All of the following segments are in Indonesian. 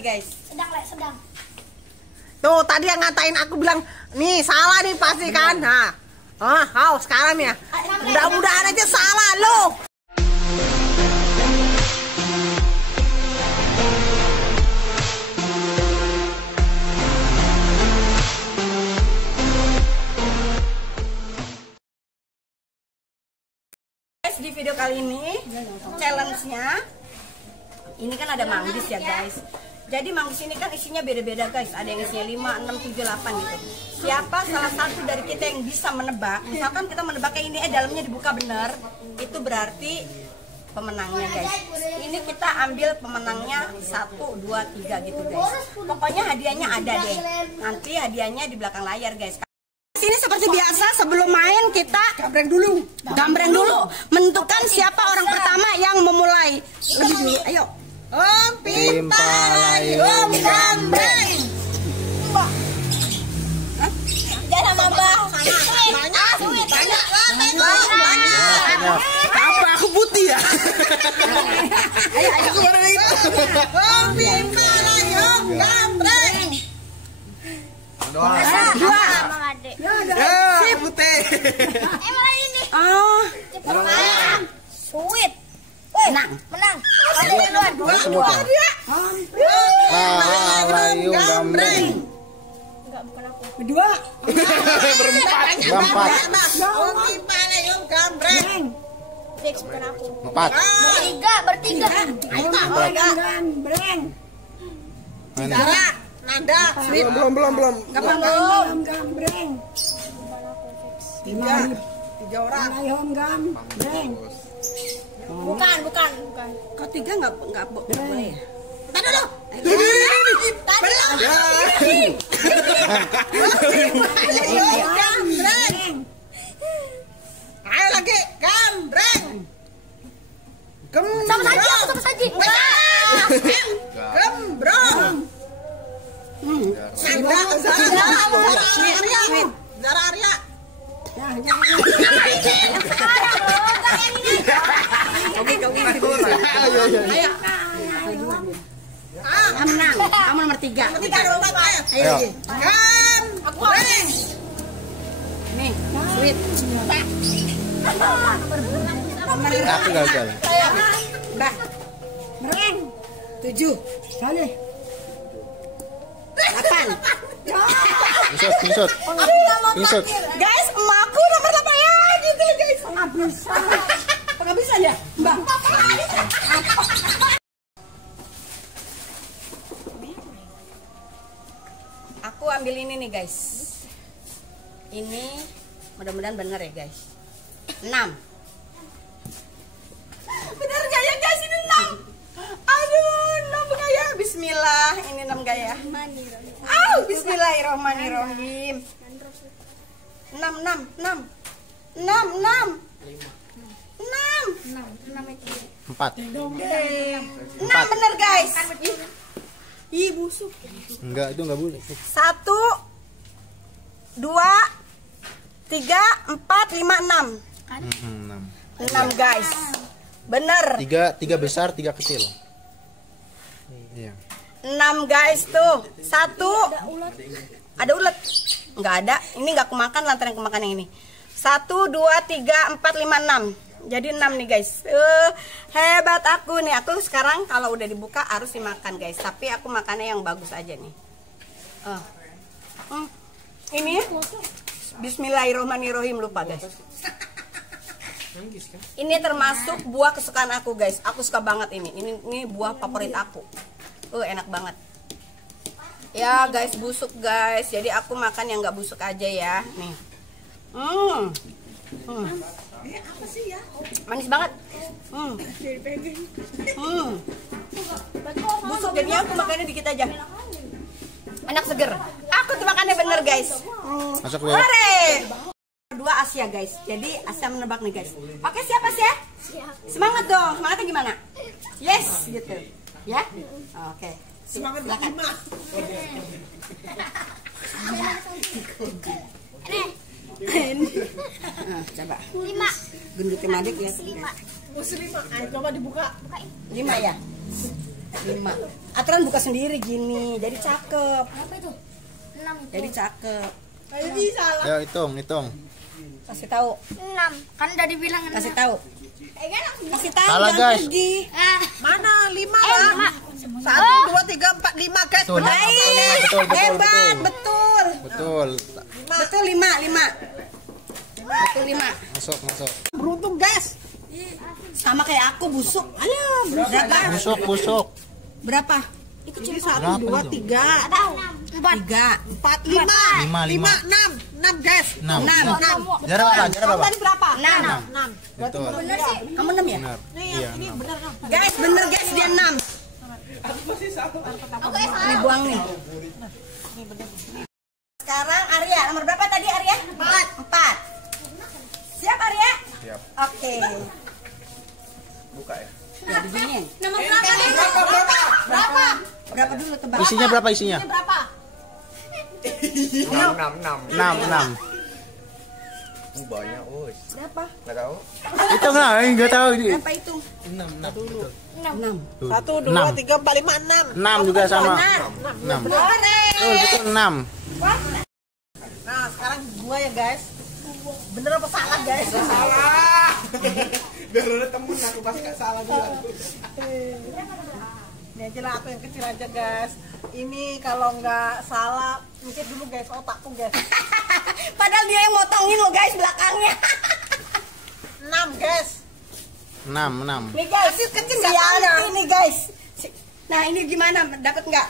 Guys, sedang. Tuh tadi yang ngatain aku bilang, nih salah nih pasti kan. Nah, sekarang nih ya. Mudah-mudahan aja salah lo. Guys, di video kali ini challenge-nya ini kan ada manggis ya guys. Jadi manggis ini kan isinya beda-beda guys. Ada yang isinya 5, 6, 7, 8 gitu. Siapa salah satu dari kita yang bisa menebak, misalkan kita menebak kayak ini, dalamnya dibuka bener, itu berarti pemenangnya guys. Ini kita ambil pemenangnya 1, 2, 3 gitu guys. Pokoknya hadiahnya ada deh. Nanti hadiahnya di belakang layar guys. Sini seperti biasa sebelum main kita gambreng dulu. Menentukan siapa orang pertama yang memulai. Lebih dulu, ayo. Om Pimpalayung gambreng. Jangan nambah. Banyak. Apa aku putih ya? Ayo. Om Pimpalayung gambreng. Dua. Si putih. Emang ini. Sweet. Menang. Dua. Pimpalayung gambreng. Enggak, bukan aku. Kedua. Berempat. Om Pimpalayung gambreng. Fix, bukan aku. 4. Bertiga. Ayo gambreng. Nada. Belum. Gambreng. Tiga orang. Gambreng. Bukan. Kau tiga nggak boleh. Tadi dulu. Gambreng. Ayo lagi gambreng. Sama saja. Gembrong. Zara Arya. Kamu menang. Kamu nomor 3. Ayo. Gambreng. Nih, sweet. Aku gagal. Dah. Mereng. 7. Kali. 8. Insert. Guys, emakku nomor 8 ya gitu guys. Penghabisan ya, Mbak. Aku ambil ini nih guys. Ini mudah-mudahan bener ya guys. 6. Bener gak ya guys, ini 6. Aduh, 6 gak ya? Bismillah, ini 6 gak ya? Bismillahirrahmanirrahim. 6. 4. 6 bener guys. Ih busuk. Enggak, itu enggak boleh. 1, 2, 3, 4, 5, 6. 6 guys. Bener. 3 besar, 3 kecil. Iya. 6 guys tuh. 1. Ada ulet? Enggak ada. Ini enggak kemakan, lantaran kemakan yang ini. 1, 2, 3, 4, 5, 6. Jadi 6 nih guys. Hebat aku nih. Aku sekarang kalau udah dibuka harus dimakan guys. Tapi aku makannya yang bagus aja nih. Ini Bismillahirrahmanirrahim, lupa guys. Ini termasuk buah kesukaan aku guys. Aku suka banget ini. Ini buah favorit aku. Enak banget. Ya guys, busuk guys. Jadi aku makan yang nggak busuk aja ya. Nih. Apa sih ya? Manis banget. Busuk jadinya aku makannya dikit aja. Enak seger. Aku tuh makannya bener guys. Masuk dulu. Dua Asia guys. Jadi Asia menebak nih guys. Oke, siapa sih ya? Semangat dong. Semangatnya gimana? Yes gitu. Ya? Oke. Semangat silakan. Coba. 5. Gendutnya Madek ya. 5. Coba dibuka. 5 ya. 5. Aturan buka sendiri gini, jadi cakep. Berapa itu? 6 itu. Jadi cakep. Ayo hitung. Kasih tahu. 6. Kan udah dibilang 6. Kasih tahu. Kasih tahu. Salah, jangan guys. pergi. Mana 5 lah? 1, 2, 3, 4, 5 guys. Betul. Baik. Betul. Hebat, betul. Betul. Betul 5. Betul 5. Masuk. Beruntung guys. Sama kayak aku busuk. Alah, berapa? Busuk. Berapa? Ini 1, Berapa 2, itu? 3, 3. 4, 5. 5. 6 guys. 6. 6. Jarak berapa? Tadi berapa? 6. 6. Betul. Bener sih. Kamu 6 ya? Benar. Nih, Iya, ini 6. benar 6. Guys, bener guys dia 6. Ini buang nih. Sekarang Arya, nomor berapa tadi Arya? 4. Siap Arya? Siap. Oke. Buka ya. Ya begini. Nomor berapa nih? Berapa? Berapa dulu tebak? Isinya berapa isinya? Berapa? 6. Banyak, woi. Berapa? Nggak tahu. Hitung lah, enggak tahu ini. Berapa itu? 6. 1, 2, 3, 4, 5, 6. 6 juga sama. Benar. 6. Betul. Betul 6. Nah, sekarang gua ya guys. Bener apa salah guys? Salah. Biar ada temen aku pasti gak salah juga. Ini aja lah aku yang kecil aja guys. Ini kalau nggak salah mikir dulu guys otakku guys. Padahal dia yang motongin lo guys belakangnya. 6 guys. 6. Nih guys, Kecil si nggak tanya. Yanti nih guys. Nah ini gimana? Dapat nggak?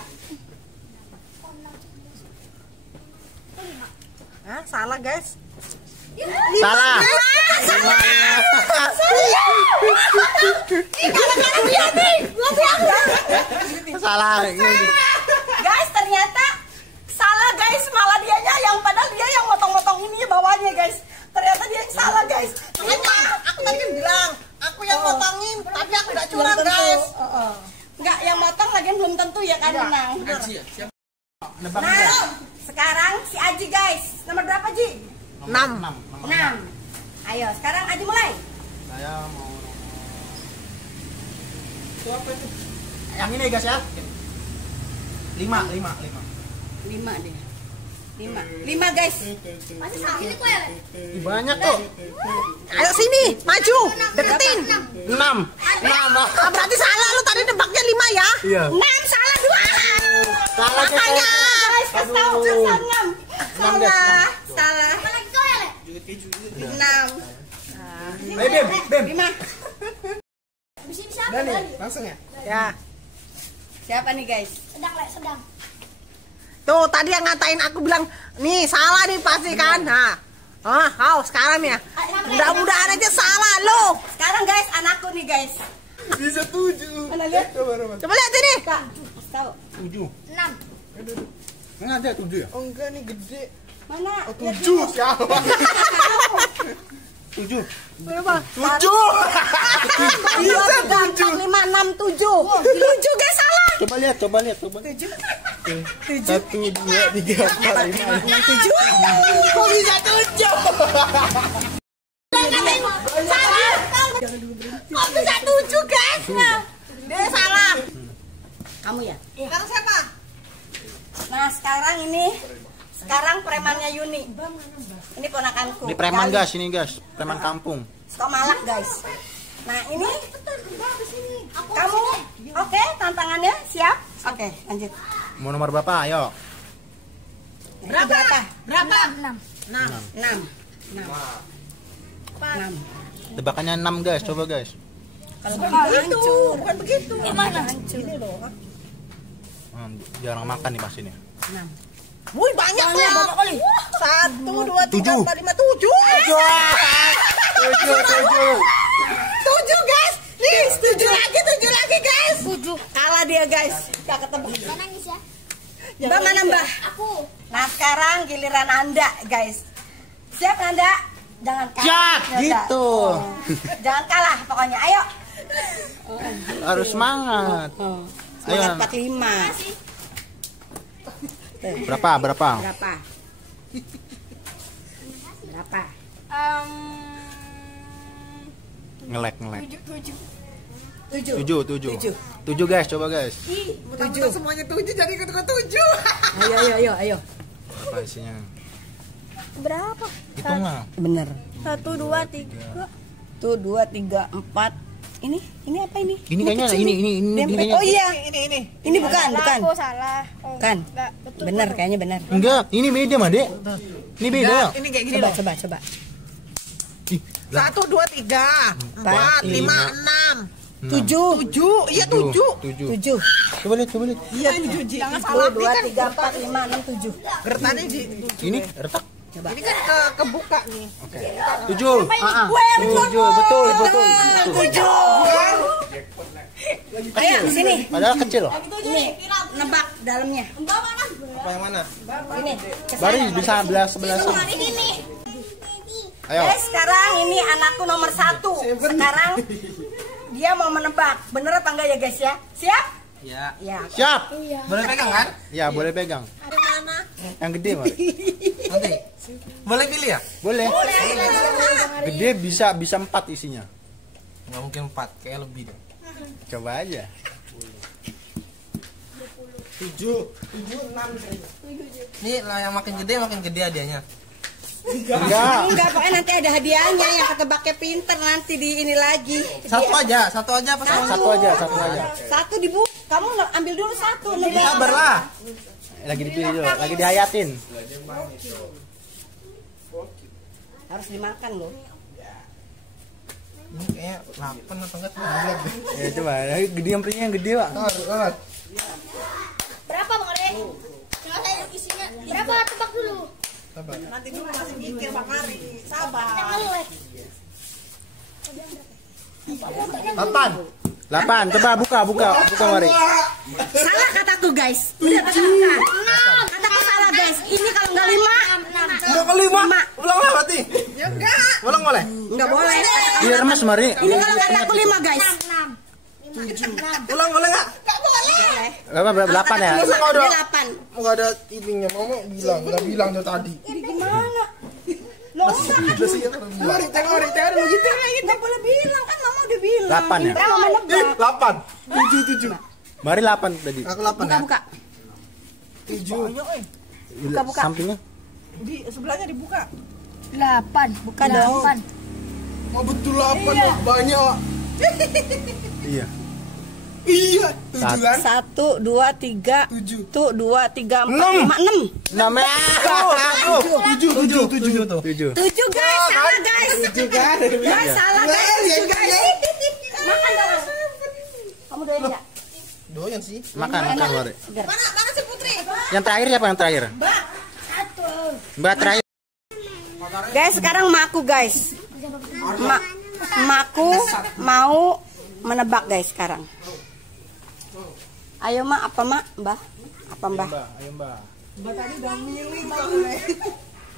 Hah, salah guys. Salah. Salah. Guys ternyata salah guys, malah dianya yang padahal dia yang motong-motong ininya bawahnya guys. Ternyata dia yang salah guys. Makanya aku tadi kan bilang aku yang motongin, tapi aku nggak curang Belum tentu. guys. Enggak, yang motong lagian belum tentu ya kan menang. Nah, sekarang si Aji guys. Nomor berapa Ji? 6. 6. Ayo, sekarang Aji mulai. Saya mau yang ini guys ya. 5. 5 deh. 5 guys. Masih sama ini kok ya? Banyak kok. Ayo sini, maju, deketin. 6. Ah, berarti salah lu tadi nebaknya 5 ya? Iya. 6 salah 2. Salah Makanya. Guys, kasih tahu Aduh. asal 6. Salah. Salah. Apa lagi kau ya, Le? 6. Bem. 5. Di sini siapa? Langsung ya. Ya. Siapa nih guys? Sedang, Le, sedang. Tuh, tadi yang ngatain aku bilang, nih salah nih pasti kan. Nah. Kau sekarang ya. Mudah-mudahan aja salah lo. Sekarang guys, anakku nih guys. Bisa 7. Mana lihat? Coba lihat ini. Kak, kasih tahu. 7. 6. Mana ada 7 ya? Oh enggak nih gede. Mana? 7 siapa? 7. Berapa? 7. Bisa 4, 5, 6, 7. 7 guys salah. Coba lihat. 7. 1 2 3 4 5 6 7. Kok bisa 7? Salah. Kok bisa 7 guys? Dia salah. Kamu ya? Sekarang siapa? Nah, sekarang premannya Yuni. Ini ponakanku. Ini preman Gali. guys, ini guys. Preman kampung. Suka malak guys. Nah, ini kamu oke tantangannya siap? Oke, lanjut. Mau nomor berapa? Ayo. Berapa? 6. 6. 6. Tebakannya 6 guys, coba guys. Kalau begitu Bukan begitu. Gimana? Ini loh. Jarang makan nih pas ini. 6. Wih banyak tuh. Banyak kali. 1 2 3 7. 4 5 7. 7 guys. Nih, 7 lagi guys. 7. Kalah dia guys. Gak ketebak. Jangan nangis ya. Mbak mana Mbak? Aku. Nah sekarang giliran Anda guys. Siap Anda? Jangan kalah. Siap, Ya udah. gitu. Jangan kalah pokoknya. Ayo. Harus semangat. Semangat Ayo. 45. Berapa? Berapa? Ngelek. 7. 7 guys, coba guys. 7 semuanya 7 jadi ikut 7. Ayo. Apa isinya? Berapa? Hitung lah. Bener. 1, 2, 3. Tuh 2, 3, 4. Ini apa ini? Ini kayaknya ini kayaknya. Oh iya. Ini. Ini bukan. Aku salah. Bukan. Enggak, betul. Bener, kayaknya bener. Enggak, ini beda, Made. Ini beda. Ini kayak gini Coba, loh. coba. 1, 2, 3, 4, 5, 6, 7. Iya 7. Coba lihat. Iya 7. Jangan 1, salah. 2, 3, 4, 5, 6, 7. Gertannya di Ini retak. ini kan kebuka nih. 7. 7, betul. 7. Ayo, sini. Padahal kecil loh. Ini nebak dalamnya. Apa yang mana? Ini. Baris bisa sebelah sana. Ayo. Sekarang ini anakku nomor 1. Sekarang dia mau menebak. Bener apa enggak ya guys ya? Siap? Ya. Ya. Siap. Boleh pegang kan? Ya, boleh pegang. Ada mana? Yang gede, Mas. Nanti. Boleh pilih ya? Boleh. Gede bisa 4 isinya. Nggak mungkin 4, kayak lebih deh. Coba aja. 7, 6. Ini lah yang makin gede hadiahnya. Enggak. Pokoknya nanti ada hadiahnya yang ketebaknya pinter nanti di ini lagi. Satu aja apa sama? Satu aja. Satu dibuka. Kamu ambil dulu satu. Sabar lah. Lagi dipilih dulu, lagi dihayatin. Harus dimakan loh. Ini kayaknya 8 atau enggak? 9 deh. Ya coba, gede yang gede, Pak. Berapa Bang Ade? Jangan saya isinya. Berapa? Tebak dulu. Sabar. Nanti dulu masih mikir Bang Ari. Sabar. Jangan lek. 8. Coba buka, Mari. Salah kataku guys. Udah katakan. Kataku salah guys. Ini kalau nggak 5. Udah ke 5. Ulang lah berarti. Ya enggak. Ulang boleh? Nggak boleh. Biar remes, Mari. Ini kalau kataku 5 guys. 6. Ulang boleh enggak? Berapa? 8 ya? Ini 8. Enggak ada ininya. Mama udah bilang dari tadi. Ini gimana? Loh, Udah sih ya. Mari tengok dulu gitu. nggak boleh bilang kan mama udah bilang. 8 ya? Mama nebak. 8. 7. Mari 8 tadi. Aku 8 ya. Buka. 7. Buka. Sampingnya. Di sebelahnya dibuka. 8. Buka dong. 8. Oh betul 8 banyak. Iya. Iya, 7 kan? 1, 2, 3. 7. Tuh 2, 3, 4, 5, 6. 7 tuh. 7. 7 guys, salah guys. 7 kan? Guys, salah guys. 7 guys. Makan dong. Kamu doyan nggak? Doyan sih. Makan, Mari. Mana si Putri? Yang terakhir siapa yang terakhir? Mbak terakhir. Guys, sekarang makku guys. Makku mau menebak guys sekarang. Ayo Mak, apa Mak? Mbah? Apa Mbah? Ayo, Mbak. Mbak tadi udah milih.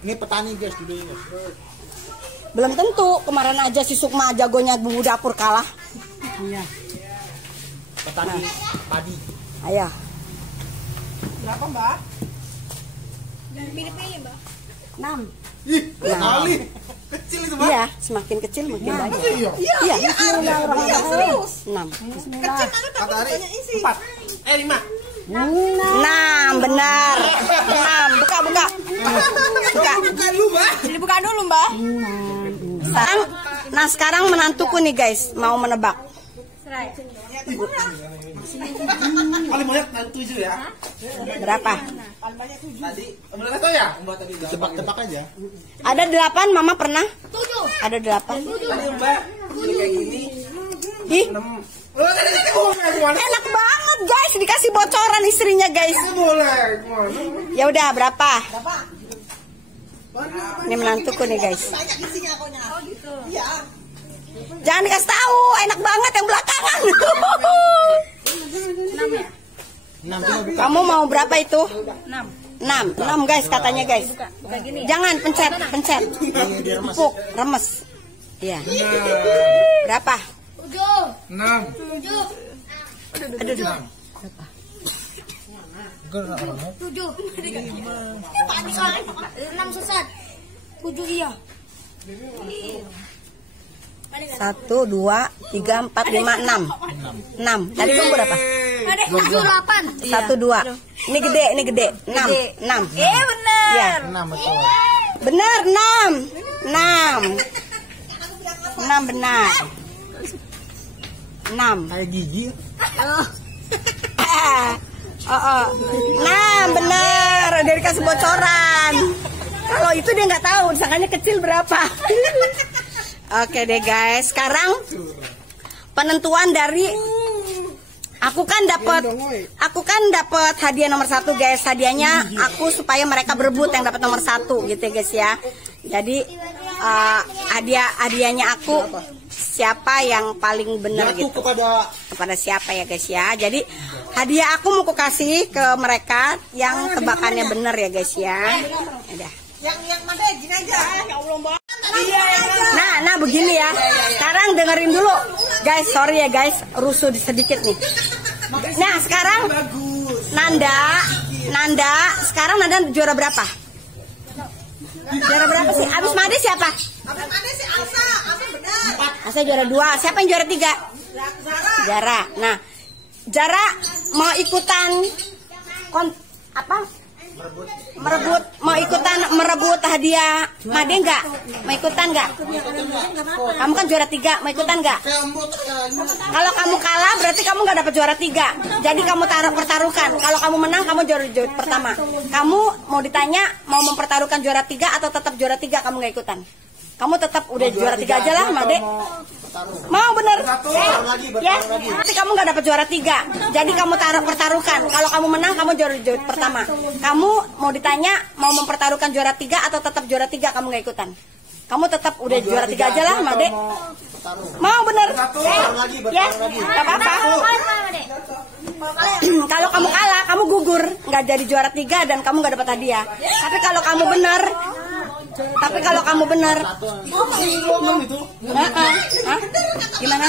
Ini petani guys, dulunya. Belum tentu, kemarin aja si Sukma jagonya bumbu dapur kalah. Iya. Petani padi. Ayo. Berapa, Mbak? Jangan pilih-pilih, Mbak. 6. Ih, kali. Kecil itu, Mbak. Iya, semakin kecil makin banyak. Iya. Iya. Iya, serius. 6. Kecil kan tapi katanya isi. 4. 5. 6, benar. 6. Buka. Buka dulu, Mbak. Dibuka dulu, Mbak. Sekarang menantuku nih guys, mau menebak. Paling banyak 7 ya. Berapa? Tadi, boleh tahu ya? Mbak tadi Tebak-tebak aja. Ada 8, Mama pernah? 7. Ada 8. Tadi, Mbak. Ini kayak gini. Ih, 6. enak banget guys, dikasih bocoran istrinya guys. Boleh. Ya udah, berapa? Ini menantuku nih guys. Banyak isinya pokoknya. Oh gitu. Iya. Jangan dikasih tahu, enak banget yang belakangan. 6 ya? 6. Kamu mau berapa itu? 6 guys katanya guys. Jangan pencet. Empuk, remes. Iya. Berapa? 7. 6. 7. Aduh. 7. 6 sesat. 7 iya. 1, 2, 3, 4, 5, 6. 6. Tadi kamu berapa? 8. 1, 2. Ini gede, ini gede. 6. 6. Bener. Iya. 6 betul. Benar 6. 6. 6 benar. 6. Kayak gigi. Nah, benar. Udah dikasih bocoran. Kalau itu dia nggak tahu, disangkanya kecil berapa. Oke deh guys, sekarang penentuan dari aku kan dapat hadiah nomor 1 guys. Hadiahnya aku supaya mereka berebut yang dapat nomor 1 gitu ya guys ya. Jadi hadiahnya aku siapa yang paling benar gitu kepada siapa ya guys ya. Jadi hadiah aku mau kasih ke mereka yang tebakannya benar ya guys ya. Udah. Yang mana gini aja. Ya Allah, Mbak. Nah begini ya. Sekarang dengerin dulu. Guys, sorry ya guys, rusuh sedikit nih. Nah, sekarang Nanda, sekarang Nanda juara berapa? Juara berapa sih? Abis Made siapa? Abis Made si Alsa, Alsa benar. Alsa juara 2. Siapa yang juara 3? Zara. Nah, Zara mau ikutan merebut hadiah Made nggak? Mau ikutan nggak? Kamu kan juara 3, mau ikutan nggak? Kalau kamu kalah berarti kamu nggak dapat juara 3. Jadi kamu pertaruhkan. Kalau kamu menang kamu juara pertama. Kamu mau ditanya mau mempertaruhkan juara 3 atau tetap juara 3 kamu nggak ikutan? Kamu tetap udah juara 3 aja lah, Made. Mau bener? Ya, nanti kamu nggak dapat juara 3. Jadi kamu pertaruhkan. Kalau kamu menang, kamu juara pertama. Kamu mau ditanya mau mempertaruhkan juara 3 atau tetap juara 3 kamu nggak ikutan? Kamu tetap udah juara 3 aja lah, Made. Mau bener? Ya, nggak apa-apa. Kalau kamu kalah, kamu gugur, nggak jadi juara 3 dan kamu nggak dapat hadiah. Tapi kalau kamu bener. Gimana?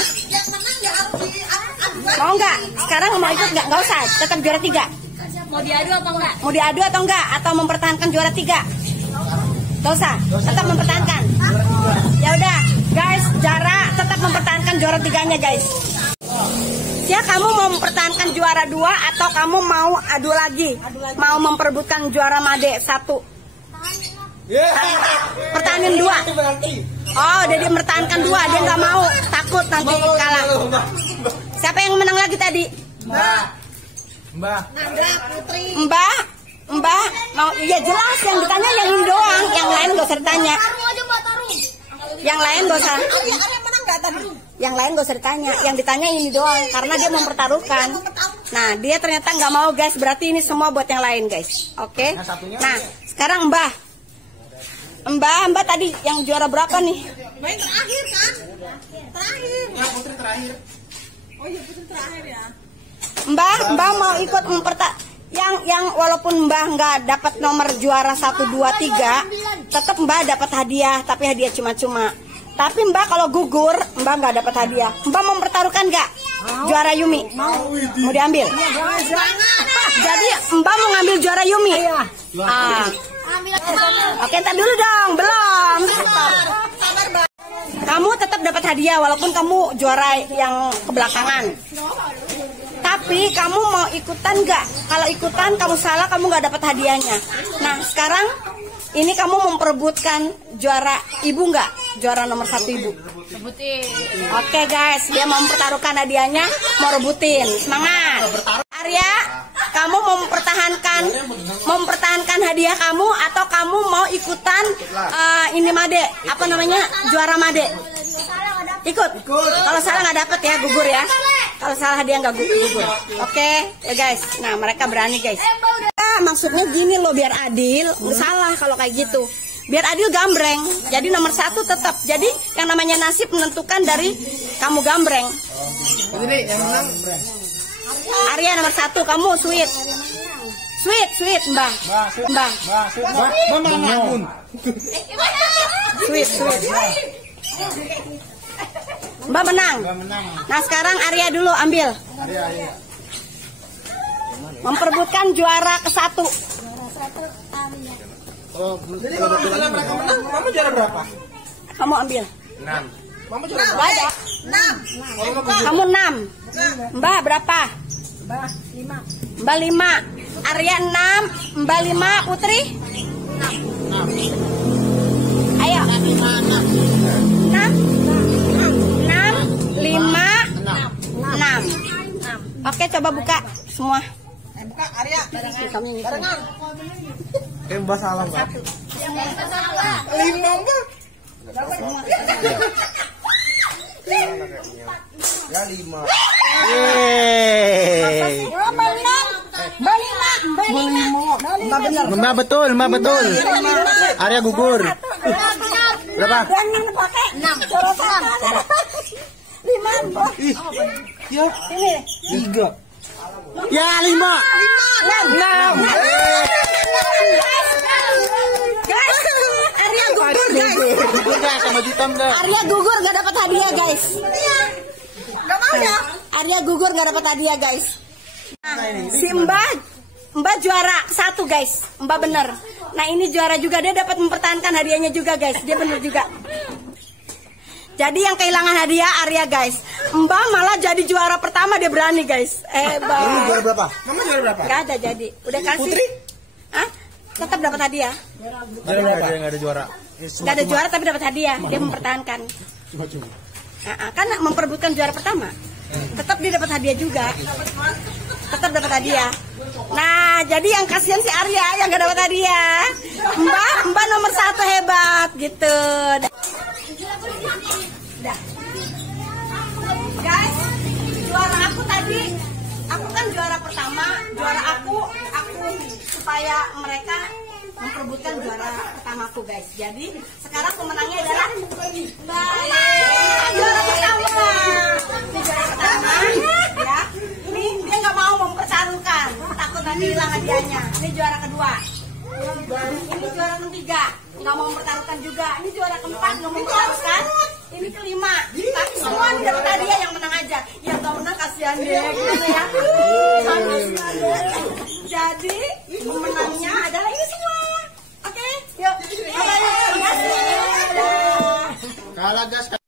Mau nggak? Sekarang mau ikut nggak? Nggak usah, tetap juara 3. Mau diadu apa enggak? Mau diadu atau enggak? Atau mempertahankan juara 3? Nggak usah, tetap mempertahankan. Ya udah, guys, Zara tetap mempertahankan juara 3-nya guys. Ya, kamu mau mempertahankan juara 2 atau kamu mau adu lagi? Mau memperebutkan juara Made 1? Pertahanin 2. Oh, jadi mempertahankan 2. Dia nggak mau, takut nanti kalah. Siapa yang menang lagi tadi? Mbak mau? Iya jelas, yang ditanya yang ini doang, yang lain gak usah ditanya. Yang lain gak usah. Yang lain gak usah ditanya, yang ditanya ini doang karena dia mempertaruhkan. Nah, dia ternyata nggak mau guys, berarti ini semua buat yang lain guys. Oke. Nah, sekarang Mbak tadi yang juara berapa nih? Main terakhir kan? Terakhir. Ya, putri terakhir. Oh iya, putri terakhir ya. Mbak mau ikut yang walaupun Mbak nggak dapat nomor juara 1, 2, 3, tetap Mbak dapat hadiah, tapi hadiah cuma-cuma. Tapi Mbak kalau gugur, Mbak nggak dapat hadiah. Mbak mau mempertaruhkan nggak juara Yumi? Mau diambil? Jadi Mbak mau ngambil juara Yumi? Oke, entar dulu dong, belum. Kamu tetap dapat hadiah walaupun kamu juara yang kebelakangan. Tapi kamu mau ikutan nggak? Kalau ikutan kamu salah, kamu nggak dapat hadiahnya. Nah, sekarang ini kamu memperebutkan juara ibu nggak? Juara nomor 1 ibu. Rebutin. Oke guys, dia mau mempertaruhkan hadiahnya, mau rebutin. Semangat. Arya, kamu mau mempertahankan hadiah kamu atau kamu mau ikutan ini Made? Apa namanya? Juara Made. Ikut. Kalau salah nggak dapet ya, gugur ya. Kalau salah hadiah nggak gugur. Oke, ya guys. Nah, mereka berani guys. Maksudnya gini loh, biar adil. Nggak salah kalau kayak gitu. Biar adil gambreng. Jadi nomor 1 tetap. Jadi yang namanya nasib menentukan dari kamu gambreng. Jadi yang menang Arya nomor 1, kamu sweet. Sweet, Mbak. Sweet. Mbak menang. Nah, sekarang Arya dulu ambil. Memperebutkan juara ke-1. Jadi kalau mereka menang, kamu juara berapa? Kamu ambil. 6. Mama juara berapa? Ada. 6. Kamu 6. Mbak berapa? Mbak 5. Arya 6, Mbak 5, Putri? 6. Ayo. 6, 5, 6. Oke, coba buka semua. Buka Arya. Barengan. Mbak salah, Mbak. 5, Mbak. Ya 5. Yeay. Mbak betul, Mbak betul. Arya gugur. Berapa? 5. Ya. 3. Ya 5. 6. Guys, Arya gugur guys. Gugur dah sama hitam dah. Arya gugur gak dapat hadiah guys. Gak mau ya? Arya gugur gak dapat hadiah guys. Si Mbak juara 1 guys. Mbak bener. Nah ini juara juga, dia dapat mempertahankan hadiahnya juga guys. Dia bener juga. Jadi yang kehilangan hadiah Arya guys. Mbak malah jadi juara pertama, dia berani guys. Ini Hebat. juara berapa? Mama juara berapa? Gak ada jadi. Udah kasih. Putri? Hah? Tetap dapat hadiah. Juara berapa? Enggak ada juara. Gak ada juara tapi dapat hadiah. Dia mempertahankan. Kan memperebutkan juara pertama. Tetap dia dapat hadiah juga. Tetap dapat hadiah. Nah, jadi yang kasihan si Arya yang gak dapat hadiah. Mbak nomor 1 hebat gitu. Dah. Guys, juara aku tadi, aku kan juara pertama, juara aku supaya mereka memperebutkan juara pertamaku guys. Jadi sekarang pemenangnya adalah Mbak juara pertama. Ini juara pertama, ya. Ini dia nggak mau mempertaruhkan, takut nanti hilang hadiahnya. Ini juara kedua. Ini juara ketiga, nggak mau mempertaruhkan juga. Ini juara keempat, nggak mau mempertaruhkan. Ini kelima, tapi semua dapat hadiah, yang menang aja. Yang nggak menang kasihan deh, gitu ya. Jadi pemenangnya adalah ini semua. Oke, yuk. Bye-bye. Kalah gas.